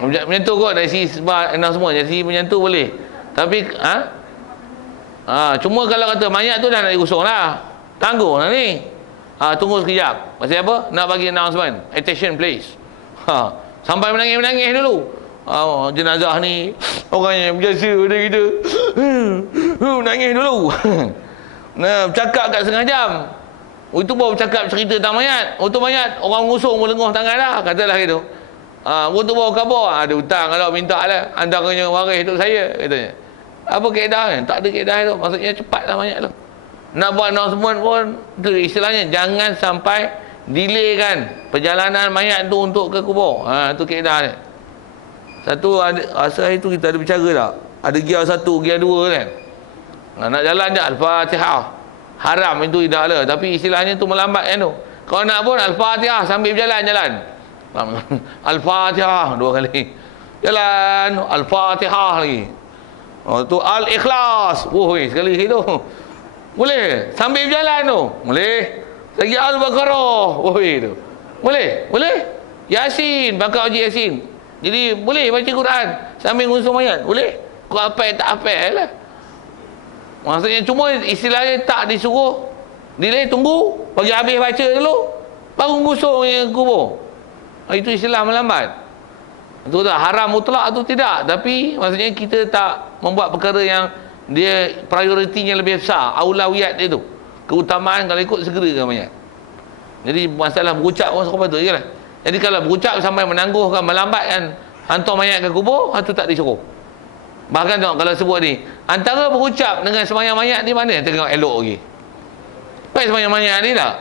Macam tu kot dari sisi sebab semua. Dari sisi macam tu boleh. Tapi cuma kalau kata mayat tu dah nak digusung lah, tangguh lah ni. Tunggu sekejap. Pasal apa? Nak bagi announcement. Attention please. Sampai menangis-menangis dulu. Jenazah ni orang yang berjasa pada kita. Menangis dulu. Nah, bercakap kat setengah jam. Itu baru bercakap cerita tentang mayat. Untuk mayat, orang ngusung pun lenguh tangan lah. Katalah gitu. Untuk bawa khabar, ada hutang kalau minta lah. Antaranya waris untuk saya, katanya. Apa kaedah kan? Tak ada kaedah tu. Maksudnya cepatlah mayat tu. Nak buat announcement pun, tu istilahnya jangan sampai delay kan perjalanan mayat tu untuk ke kubur. Itu kaedah ni. Satu, rasa hari tu kita ada bicara tak? ada gear 1, gear 2 kan. Nak jalan je Al-Fatihah. Haram itu tidak lah, tapi istilahnya tu melambat kan tu. Kalau nak pun Al-Fatihah sambil berjalan. Al-Fatihah 2 kali. Jalan Al-Fatihah lagi. Tu Al-Ikhlas. Sekali tu. Boleh sambil berjalan tu. Boleh. Lagi Al-Baqarah. Tu. Boleh. Yasin, bakar uji Yasin. Jadi boleh baca Quran sambil ngusung mayat. Boleh. Kau hafal tak hafal lah. Maksudnya cuma istilahnya tak disuruh. Delay, tunggu bagi habis baca dulu baru ngusung yang kubur. Itu istilah melambat. Itu tak haram mutlak tu tidak, tapi maksudnya kita tak membuat perkara yang dia prioritinya lebih besar, aulawiyat dia tu. Keutamaan kalau ikut segerakan mayat. Jadi masalah berucap pun sampai tu jelah. Jadi kalau berucap sampai menangguhkan, melambatkan hantar mayat ke kubur, itu tak disuruh. Bahkan tengok kalau sebut ni, antara berucap dengan sembahyang mayat di mana? Tengok elok lagi. Baik sembahyang mayat ni tak?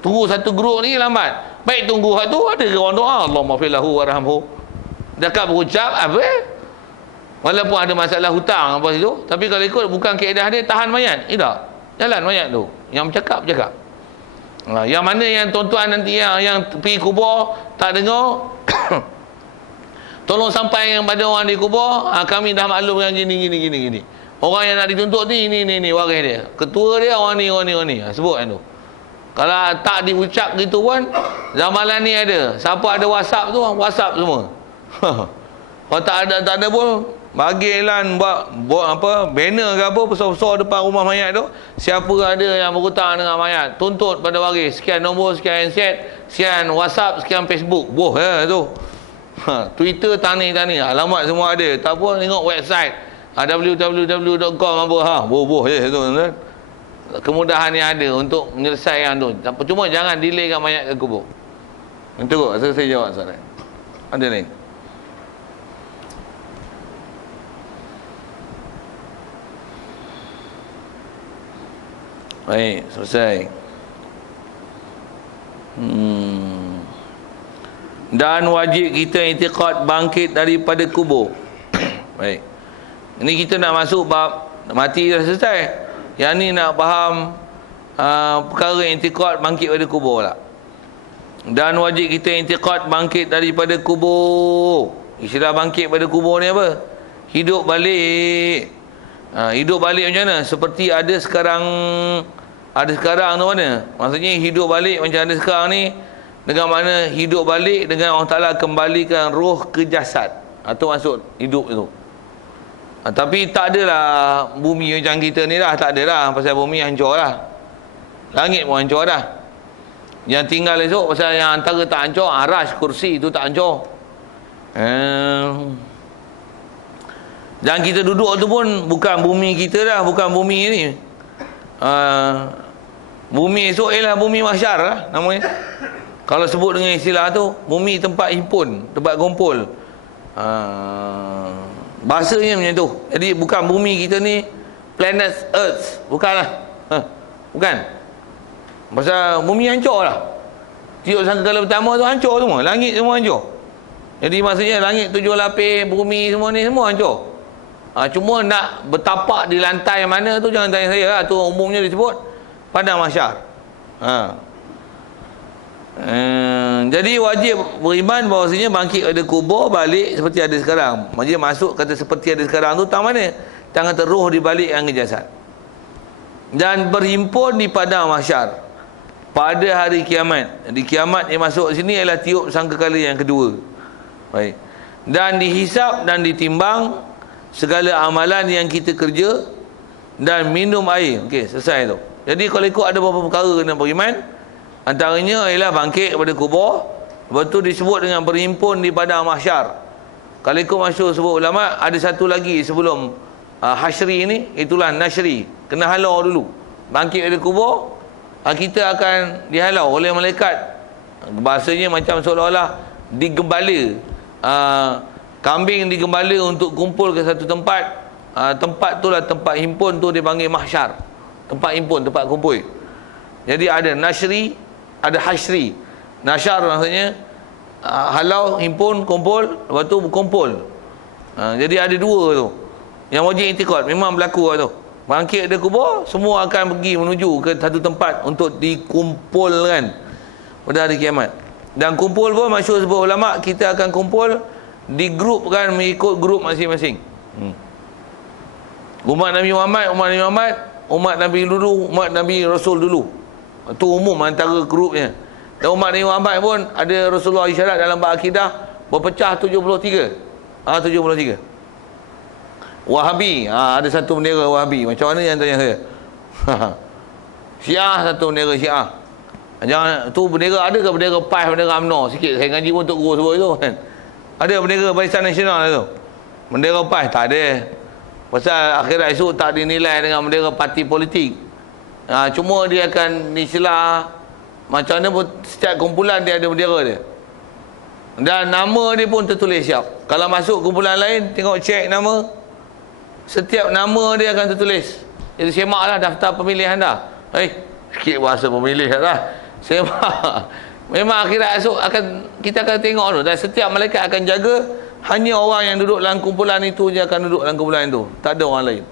Tunggu satu geruk ni lambat. Baik tunggu satu, ada orang doa, Allahumma filahu warhamhu. Dekat berucap, apa? Walaupun ada masalah hutang apa situ, tapi kalau ikut bukan kaedah dia, tahan mayat. Tak. Jalan mayat tu. Yang bercakap. Yang mana yang tuan-tuan nanti yang pergi kubur tak dengar, tolong sampai pada orang di kubur, kami dah maklum yang gini. Orang yang nak dituntut ni waris dia. Ketua dia orang ni. Sebut kan tu. Kalau tak diucap gitu pun, zamanan ni ada. Siapa ada WhatsApp tu, WhatsApp semua. Kalau tak ada pun, bagilah buat apa, banner ke apa besar-besar depan rumah mayat tu. Siapa ada yang berhutang dengan mayat, tuntut pada waris, sekian nombor, sekian handset, sekian WhatsApp, sekian Facebook. Tu. Twitter tani, alamat semua ada. Tak apa, tengok website www.com apa je tu. Kemudahan yang ada untuk menyelesaikan tu. Cuma jangan delay kat mayat ke kubur. Itu kot, saya jawab soalan. Ada lain? Baik, selesai. Dan wajib kita i'tiqad bangkit daripada kubur. Baik. Ini kita nak masuk bab mati dah selesai. Yang ni nak faham perkara i'tiqad bangkit daripada kubur lah. Dan wajib kita i'tiqad bangkit daripada kubur. Istilah bangkit daripada kubur ni apa? Hidup balik. Hidup balik macam mana? Seperti ada sekarang tu mana? Maksudnya hidup balik macam ada sekarang ni, dengan mana hidup balik dengan Allah Ta'ala kembalikan roh ke jasad. Itu maksud hidup itu. Tapi tak adalah bumi macam kita ni dah. Tak adalah. Pasal bumi hancur dah. Langit pun hancur dah. Yang tinggal esok pasal yang antara tak hancur, arash, kursi itu tak hancur. Dan kita duduk tu pun bukan bumi kita dah. Bukan bumi ni. Bumi esok ialah bumi mahsyar lah namanya. Kalau sebut dengan istilah tu, bumi tempat himpun, tempat kumpul. Bahasanya macam tu. Jadi bukan bumi kita ni planet Earth. Bukanlah. Bukan. Pasal bumi hancur lah. Tiup sangkakala pertama tu hancur semua. Langit semua hancur. Jadi maksudnya langit 7 lapis, bumi semua ni semua hancur. Cuma nak bertapak di lantai mana tu jangan tanya saya lah. Tu umumnya disebut padang mahsyar. Jadi wajib beriman bahawasanya bangkit ada kubur, balik seperti ada sekarang. Maksudnya masuk kata seperti ada sekarang tu tang mana? Tang kata roh dibalik yang ke jasad. Dan berhimpun di padang mahsyar pada hari kiamat. Di kiamat yang masuk sini ialah tiup sangkakala yang kedua. Baik. Dan dihisap dan ditimbang segala amalan yang kita kerja dan minum air. Okey, selesai tu. Jadi kalau ikut ada beberapa perkara kena beriman. Antaranya ialah bangkit kepada kubur. Lepas tu disebut dengan berhimpun di padang mahsyar. Kalau ikut masyhur sebut ulama, ada satu lagi sebelum hasyri ni, itulah nasyri. Kena halau dulu. Bangkit dari kubur, kita akan dihalau oleh malaikat. Bahasanya macam seolah-olah digembala. Kambing digembala untuk kumpul ke satu tempat. Tempat tu lah tempat himpun tu dipanggil mahsyar. Tempat himpun, tempat kumpul. Jadi ada nasyri, ada hasyri. Nasyar maksudnya halau, himpun, kumpul, lepas tu berkumpul. Jadi ada dua tu. Yang wajib i'tiqad memang berlaku lah tu. Bangkit ada kubur, semua akan pergi menuju ke satu tempat untuk dikumpulkan pada hari kiamat. Dan kumpul pun masyhur sebut ulama, kita akan kumpul di grup kan, mengikut grup masing-masing. Umat Nabi Muhammad, umat Nabi dulu, umat Nabi Rasul dulu. Itu umum antara grupnya. Dan umat Nabi Muhammad pun ada Rasulullah isyarat dalam bab akidah berpecah 73. 73. Wahabi, ada satu bendera Wahabi. Macam mana yang tanya saya? Syiah, satu bendera Syiah. Jangan tu bendera, ada ke bendera PAS, bendera UMNO? Sikit saya ngaji pun untuk guru sebut itu kan. Ada bendera Barisan Nasional tu. Bendera PAS tak ada. Pasal akhirat esok tak dinilai dengan bendera parti politik. Cuma dia akan disilah macam mana pun, setiap kumpulan dia ada bendera dia. Dan nama dia pun tertulis siap. Kalau masuk kumpulan lain, tengok cek nama. Setiap nama dia akan tertulis. Jadi semaklah daftar pemilihan dah. Sikit bahasa pemilih dah. Semak. Memang akhirat esok kita akan tengok tu. Dan setiap malaikat akan jaga, hanya orang yang duduk dalam kumpulan itu je akan duduk dalam kumpulan itu. Tak ada orang lain.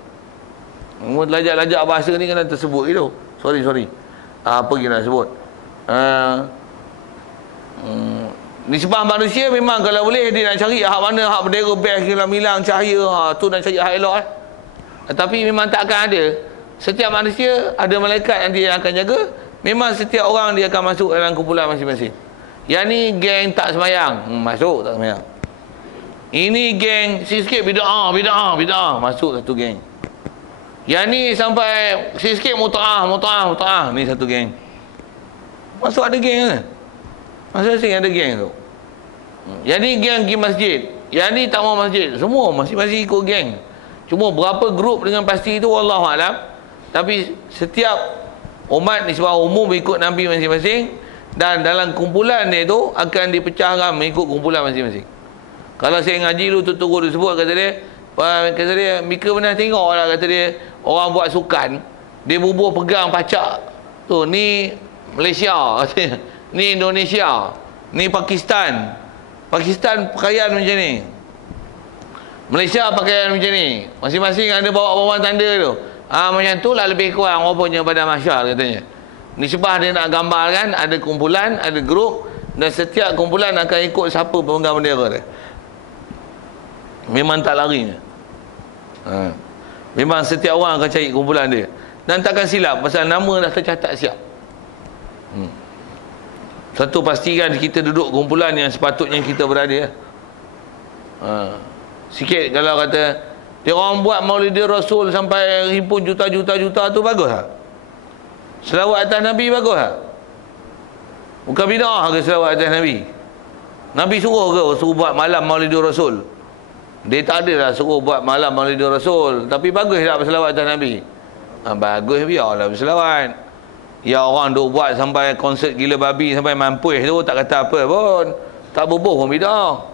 Lajak-lajak bahasa ni kena tersebut gitu. Sorry. Apa lagi nak sebut? Nisbah manusia memang kalau boleh dia nak cari hak mana, hak bendera best hilang cahaya, tu nak cari hak elok Tapi memang tak akan ada. Setiap manusia ada malaikat yang dia akan jaga. Memang setiap orang dia akan masuk dalam kumpulan masing-masing. Yang ni geng tak semayang, masuk tak semayang. Ini geng sikit bid'ah, masuk satu geng. Yang ni sampai sikit muta'ah, ni satu geng. Masuk ada geng ke? Masing-masing ada geng tu. Yang ni geng pergi masjid, yang ni tak mau masjid. Semua masing-masing ikut geng. Cuma berapa grup dengan pasti itu wallahualam. Tapi setiap umat nisbah umum ikut Nabi masing-masing. Dan dalam kumpulan dia tu akan dipecahkan mengikut kumpulan masing-masing. Kalau saya ngaji dulu tutur dia sebut, kata dia Mika pernah tengok lah, kata dia, orang buat sukan, dia bubuh pegang pacak tu, ni Malaysia, ni Indonesia, ni Pakistan pakaian macam ni, Malaysia pakaian macam ni, masing-masing ada bawa bawang tanda tu. Macam tu lah lebih kurang rupanya pada masyar katanya. Nisbah dia nak gambarkan, ada kumpulan, ada grup, dan setiap kumpulan akan ikut siapa pemegang bendera dia. Memang tak lari. Memang setiap orang akan cari kumpulan dia. Dan takkan silap pasal nama dah tercatat siap. Satu pastikan kita duduk kumpulan yang sepatutnya kita berada. Sikit kalau kata dia orang buat Maulid Rasul sampai himpun juta-juta tu, bagus tak? Selawat atas Nabi bagus tak? Bukan bid'ah ke selawat atas Nabi? Nabi suruh ke suruh buat malam Maulid Rasul? Dia tak ada lah suruh buat malam Maulid Rasul. Tapi bagus tak berselawat atas Nabi? Bagus, biarlah berselawat. Ya orang duk buat sampai konsert gila babi sampai mampuih tu, tak kata apa pun. Tak bubuh pun bid'ah.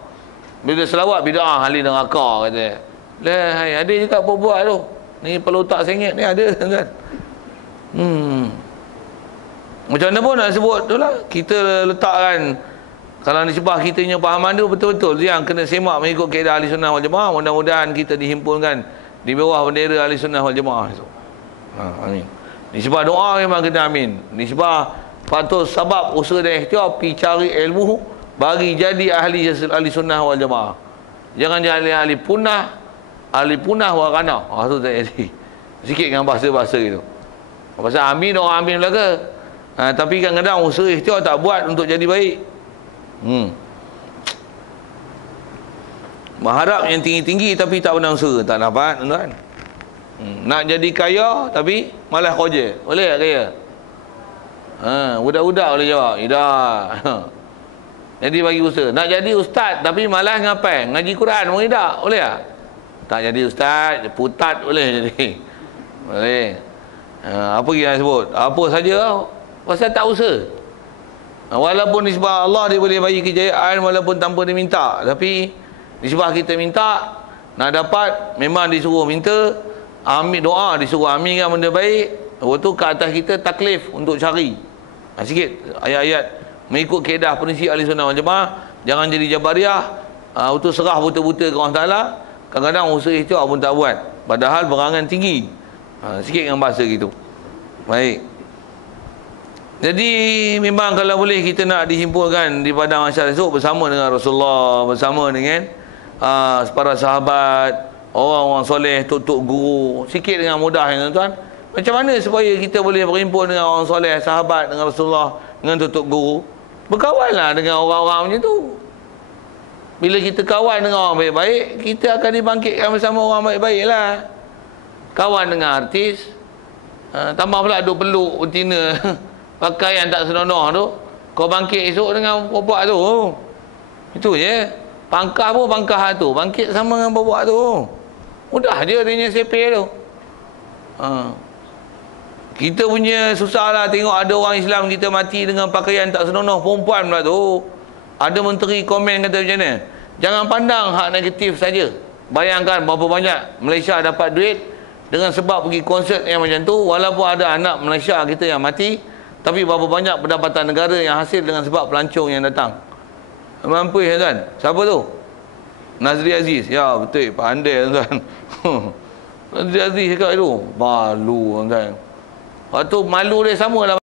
Bila selawat bid'ah ahli neraka kata. Lah, ada juga buat tu. Ni perlu tak sengit ni ada kan. Macam mana pun nak sebut tu lah. Kita letakkan, kalau nisbah kita punya pahaman tu betul-betul yang kena semak mengikut kaedah ahli sunnah wal jamaah. Mudah-mudahan kita dihimpunkan di bawah bendera ahli sunnah wal jamaah tu. Amin. Nisbah doa memang kena amin. Nisbah patut sebab usaha dan ikhtiar pergi cari ilmu bagi jadi ahli sunnah wal jamaah. Jangan jadi ahli punah wa qana. Tu tak jadi. Sikit dengan bahasa-bahasa gitu. Pasal amin orang amin belaka. Tapi kadang-kadang usaha ikhtiar tak buat untuk jadi baik. Mengharap yang tinggi-tinggi tapi tak pernah usaha, tak dapat tuan-tuan. Nak jadi kaya tapi malas kerja, boleh tak kaya? Budak-budak boleh jawab, tidak. Jadi bagi usaha. Nak jadi ustaz tapi malas ngapai, ngaji Quran pun tidak, boleh tak? Tak jadi ustaz, putat boleh jadi. Boleh. Apa lagi nak sebut? Apa saja pasal tak usaha. Walaupun nisbah Allah dia boleh bagi kejayaan walaupun tanpa dia minta, tapi nisbah kita minta nak dapat, memang disuruh minta, amin doa disuruh aminkan benda baik. Lepas tu ke atas kita taklif untuk cari sikit ayat-ayat mengikut kaedah prinsip ahli sunnah wal jamaah. Jangan jadi jabariah, itu serah buta-buta ke Allah Ta'ala. Kadang-kadang usaha ikhtiar pun tak buat. Padahal berangan tinggi. Sikit dengan bahasa gitu. Baik. Jadi memang kalau boleh kita nak dihimpulkan di padang mahsyar esok bersama dengan Rasulullah, bersama dengan para sahabat, orang-orang soleh, tok-tok guru. Sikit dengan mudah ya tuan-tuan. Macam mana supaya kita boleh berhimpun dengan orang soleh, sahabat, dengan Rasulullah, dengan tok-tok guru? Berkawanlah dengan orang-orang macam tu. Bila kita kawan dengan orang baik-baik, kita akan dibangkitkan bersama orang baik-baik lah. Kawan dengan artis, tambah pula duk peluk betina pakaian tak senonoh tu, kau bangkit esok dengan bapak tu. Itu je. Pangkah pun pangkah tu, bangkit sama dengan bapak tu. Mudah je dia sepeh tu. Kita punya susah lah tengok ada orang Islam kita mati dengan pakaian tak senonoh, perempuan pula tu. Ada menteri komen kata macam mana? Jangan pandang hak negatif saja. Bayangkan berapa banyak Malaysia dapat duit dengan sebab pergi konsert yang macam tu. Walaupun ada anak Malaysia kita yang mati, tapi berapa banyak pendapatan negara yang hasil dengan sebab pelancong yang datang. Mampu ya tuan? Siapa tu? Nazri Aziz. Ya betul, pandai tuan. Nazri Aziz cakap itu. Malu tuan. Waktu malu dia sama lah.